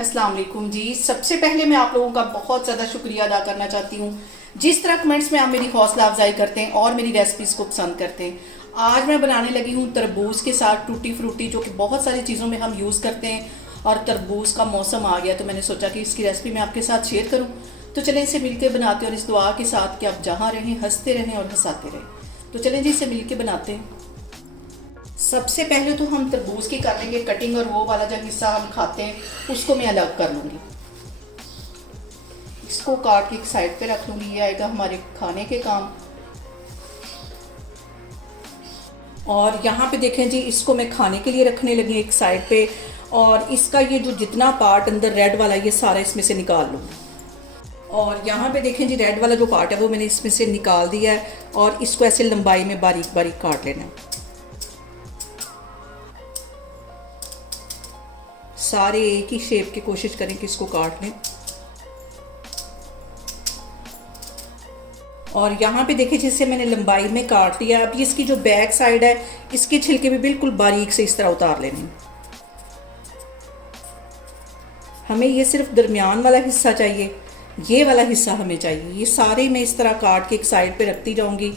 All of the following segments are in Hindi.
अस्सलाम वालेकुम जी। सबसे पहले मैं आप लोगों का बहुत ज़्यादा शुक्रिया अदा करना चाहती हूँ जिस तरह कमेंट्स में आप मेरी हौसला अफजाई करते हैं और मेरी रेसिपीज़ को पसंद करते हैं। आज मैं बनाने लगी हूँ तरबूज के साथ टूटी फ्रूटी, जो कि बहुत सारी चीज़ों में हम यूज़ करते हैं और तरबूज का मौसम आ गया तो मैंने सोचा कि इसकी रेसिपी मैं आपके साथ शेयर करूँ। तो चलें इसे मिलकर बनाते हैं और इस दुआ के साथ कि आप जहाँ रहें हंसते रहें और हंसाते रहें। तो चलें जी इसे मिलकर बनाते हैं। सबसे पहले तो हम तरबूज की कर लेंगे कटिंग, और वो वाला जो हिस्सा हम खाते हैं उसको मैं अलग कर लूँगी। इसको काट के एक साइड पे रख लूँगी, ये आएगा हमारे खाने के काम। और यहाँ पे देखें जी, इसको मैं खाने के लिए रखने लगी एक साइड पे, और इसका ये जो जितना पार्ट अंदर रेड वाला ये सारा इसमें से निकाल लूँगी। और यहाँ पे देखें जी, रेड वाला जो पार्ट है वो मैंने इसमें से निकाल दिया है, और इसको ऐसे लंबाई में बारीक बारीक काट लेना है। सारे एक ही शेप की कोशिश करें कि इसको काट लें। और यहाँ पे देखिए जिससे मैंने लंबाई में काट लिया। अब इसकी जो बैक साइड है इसके छिलके भी बिल्कुल बारीक से इस तरह उतार लेने। हमें ये सिर्फ दरमियान वाला हिस्सा चाहिए, ये वाला हिस्सा हमें चाहिए। ये सारे मैं इस तरह काट के एक साइड पे रखती जाऊंगी।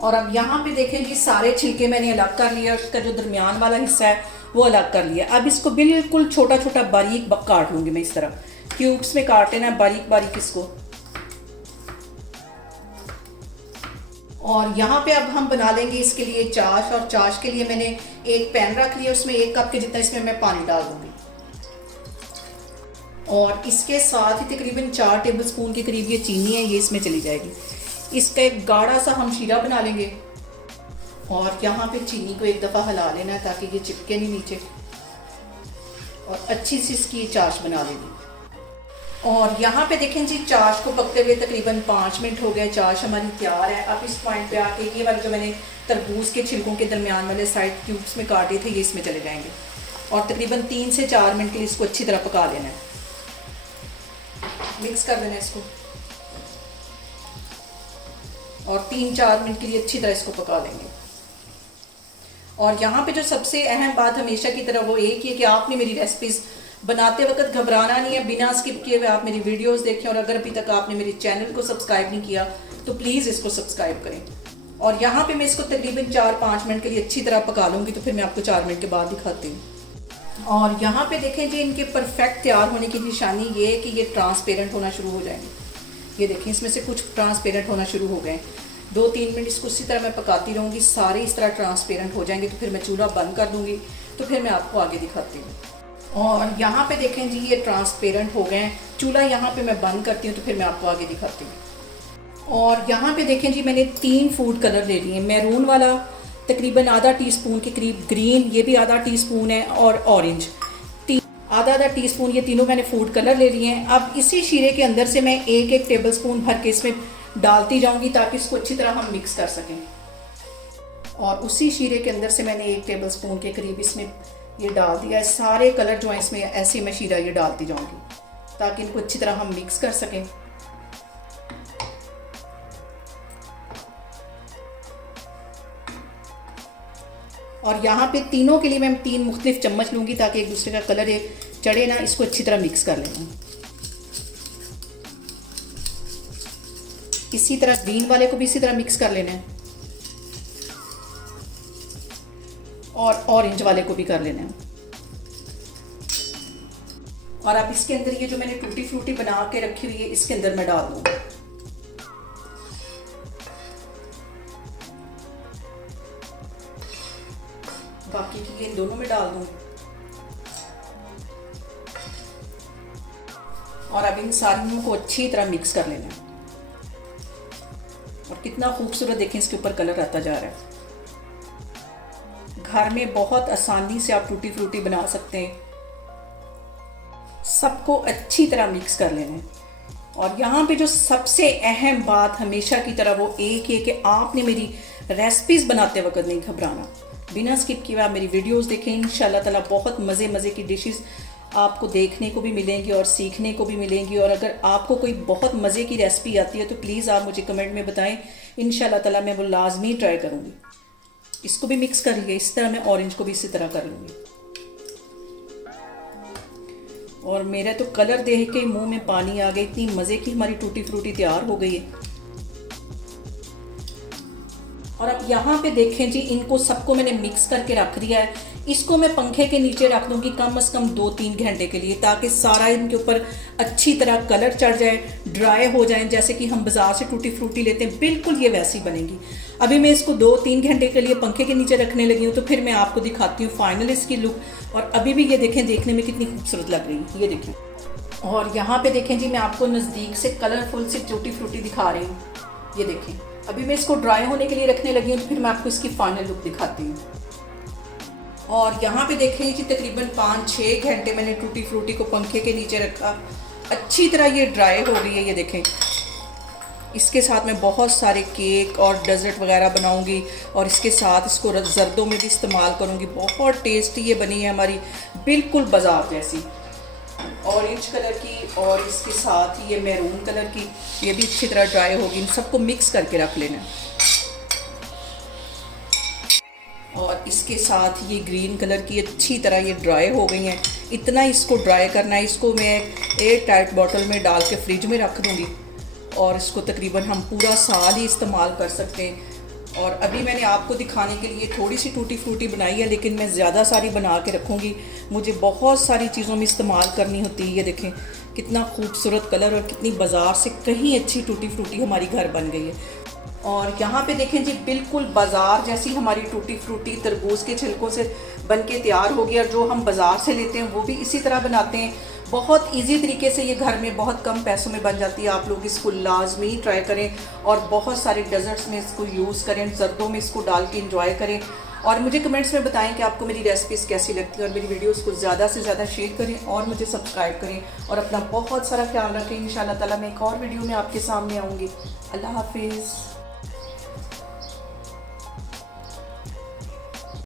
और अब यहाँ पे देखें जी, सारे छिलके मैंने अलग कर लिया, उसका जो दरमियान वाला हिस्सा है वो अलग कर लिया। अब इसको बिल्कुल छोटा छोटा बारीक काट लूँगी मैं, इस तरह क्यूब्स में काट लेना बारीक बारीक इसको। और यहाँ पे अब हम बना लेंगे इसके लिए चाश, और चाश के लिए मैंने एक पैन रख लिया, उसमें 1 कप के जितना इसमें मैं पानी डाल दूँगी। और इसके साथ ही तकरीबन 4 टेबल स्पून के करीब ये चीनी है, ये इसमें चली जाएगी। इसका एक गाढ़ा सा हम शीरा बना लेंगे, और यहाँ पे चीनी को एक दफ़ा हिला लेना है ताकि ये चिपके नहीं नीचे, और अच्छी सी इसकी चाश बना लेंगे। और यहाँ पे देखें जी, चाश को पकते हुए तकरीबन 5 मिनट हो गए, चाश हमारी तैयार है। अब इस पॉइंट पे आके ये वाले जो मैंने तरबूज के छिलकों के दरमियान वाले साइड क्यूब्स में काटे थे ये इसमें चले जाएंगे, और तकरीबन 3 से 4 मिनट के लिए इसको अच्छी तरह पका लेना है। मिक्स कर देना है इसको, और 3-4 मिनट के लिए अच्छी तरह इसको पका लेंगे। और यहाँ पे जो सबसे अहम बात हमेशा की तरह वो एक ही है कि आपने मेरी रेसिपीज़ बनाते वक्त घबराना नहीं है, बिना स्किप किए हुए आप मेरी वीडियोस देखें। और अगर अभी तक आपने मेरे चैनल को सब्सक्राइब नहीं किया तो प्लीज़ इसको सब्सक्राइब करें। और यहाँ पे मैं इसको तकरीबन 4-5 मिनट के लिए अच्छी तरह पका लूँगी, तो फिर मैं आपको 4 मिनट के बाद दिखाती हूँ। और यहाँ पे देखें जी, इनके परफेक्ट तैयार होने की निशानी ये है कि ये ट्रांसपेरेंट होना शुरू हो जाएंगे। ये देखें, इसमें से कुछ ट्रांसपेरेंट होना शुरू हो गए। 2-3 मिनट इसको इसी तरह मैं पकाती रहूँगी, सारे इस तरह ट्रांसपेरेंट हो जाएंगे, तो फिर मैं चूल्हा बंद कर दूँगी, तो फिर मैं आपको आगे दिखाती हूँ। और यहाँ पे देखें जी, ये ट्रांसपेरेंट हो गए हैं। चूल्हा यहाँ पे मैं बंद करती हूँ, तो फिर मैं आपको आगे दिखाती हूँ। और यहाँ पे देखें जी, मैंने 3 फूड कलर ले लिए। मैरून वाला तकरीबन आधा टीस्पून के करीब, ग्रीन ये भी आधा टीस्पून है, और ऑरेंज आधा टीस्पून, ये तीनों मैंने फूड कलर ले लिए हैं। अब इसी शीरे के अंदर से मैं 1-1 टेबल स्पून भर के इसमें डालती जाऊंगी ताकि इसको अच्छी तरह हम मिक्स कर सकें। और उसी शीरे के अंदर से मैंने 1 टेबल स्पून के करीब इसमें ये डाल दिया है। सारे कलर जो है इसमें ऐसे मैं शीरा ये डालती जाऊंगी ताकि इनको अच्छी तरह हम मिक्स कर सकें। और यहाँ पे तीनों के लिए मैं 3 मुख्तलिफ चम्मच लूँगी ताकि एक दूसरे का कलर ये चढ़े ना। इसको अच्छी तरह मिक्स कर लेना। इसी तरह ग्रीन वाले को भी इसी तरह मिक्स कर लेना है, और ऑरेंज वाले को भी कर लेना है। और अब इसके अंदर ये जो मैंने टूटी फ्रूटी बना के रखी हुई है इसके अंदर मैं डाल दूँगी। बाकी की इन दोनों में डाल दूँ। और अब इन सारियों को अच्छी तरह मिक्स कर लेना है। और कितना खूबसूरत देखें इसके ऊपर कलर आता जा रहा है। घर में बहुत आसानी से आप टूटी फ्रूटी बना सकते हैं। सबको अच्छी तरह मिक्स कर लेना है। और यहाँ पे जो सबसे अहम बात हमेशा की तरह वो एक है कि आपने मेरी रेसिपीज़ बनाते वक्त नहीं घबराना, बिना स्किप किए आप मेरी वीडियोस देखें। इंशाल्लाह ताला बहुत मज़े की डिशेस आपको देखने को भी मिलेंगी और सीखने को भी मिलेंगी। और अगर आपको कोई बहुत मज़े की रेसिपी आती है तो प्लीज़ आप मुझे कमेंट में बताएं, इंशाल्लाह ताला मैं वो लाजमी ट्राई करूँगी। इसको भी मिक्स कर लिया, इस तरह मैं ऑरेंज को भी इसी तरह कर लूँगी। और मेरा तो कलर देख के मुंह में पानी आ गया, इतनी मज़े की हमारी टूटी फ्रूटी तैयार हो गई है। और अब यहाँ पे देखें जी, इनको सबको मैंने मिक्स करके रख दिया है। इसको मैं पंखे के नीचे रख दूंगी कम से कम 2-3 घंटे के लिए, ताकि सारा इनके ऊपर अच्छी तरह कलर चढ़ जाए, ड्राई हो जाए। जैसे कि हम बाज़ार से टूटी फ्रूटी लेते हैं, बिल्कुल ये वैसी बनेगी। अभी मैं इसको 2-3 घंटे के लिए पंखे के नीचे रखने लगी हूँ, तो फिर मैं आपको दिखाती हूँ फाइनल इसकी लुक। और अभी भी ये देखें, देखने में कितनी खूबसूरत लग रही है, ये देखें। और यहाँ पे देखें जी, मैं आपको नज़दीक से कलरफुल सी टूटी फ्रूटी दिखा रही हूँ, ये देखें। अभी मैं इसको ड्राई होने के लिए रखने लगी हूँ, तो फिर मैं आपको इसकी फाइनल लुक दिखाती हूँ। और यहाँ पे देखें जी, तकरीबन 5-6 घंटे मैंने टूटी फ्रूटी को पंखे के नीचे रखा, अच्छी तरह ये ड्राई हो गई है, ये देखें। इसके साथ मैं बहुत सारे केक और डेजर्ट वगैरह बनाऊंगी, और इसके साथ इसको जर्दों में भी इस्तेमाल करूंगी। बहुत टेस्टी ये बनी है हमारी, बिल्कुल बाजार जैसी, ऑरेंज कलर की, और इसके साथ ये मैरून कलर की, ये भी अच्छी तरह ड्राई होगी। इन सबको मिक्स करके रख लेना। और इसके साथ ये ग्रीन कलर की अच्छी तरह ये ड्राई हो गई हैं। इतना इसको ड्राई करना है। इसको मैं एयर टाइट बॉटल में डाल के फ्रिज में रख दूँगी, और इसको तकरीबन हम पूरा साल ही इस्तेमाल कर सकते हैं। और अभी मैंने आपको दिखाने के लिए थोड़ी सी टूटी फ्रूटी बनाई है, लेकिन मैं ज़्यादा सारी बना के रखूँगी। मुझे बहुत सारी चीज़ों में इस्तेमाल करनी होती है। ये देखें कितना खूबसूरत कलर, और कितनी बाज़ार से कहीं अच्छी टूटी फ्रूटी हमारी घर बन गई है। और यहाँ पे देखें जी, बिल्कुल बाज़ार जैसी हमारी टूटी फ्रूटी तरबूज के छिलकों से बन के तैयार हो गई। और जो हम बाज़ार से लेते हैं वो भी इसी तरह बनाते हैं। बहुत इजी तरीके से ये घर में बहुत कम पैसों में बन जाती है। आप लोग इसको लाजमी ट्राई करें, और बहुत सारे डेजर्ट्स में इसको यूज़ करें, जर्दों में इसको डाल के इंजॉय करें। और मुझे कमेंट्स में बताएं कि आपको मेरी रेसिपीज़ कैसी लगती है, और मेरी वीडियोस को ज़्यादा से ज़्यादा शेयर करें, और मुझे सब्सक्राइब करें, और अपना बहुत सारा ख्याल रखें। इंशाल्लाह ताला मैं एक और वीडियो में आपके सामने आऊँगी। अल्लाह हाफिज़।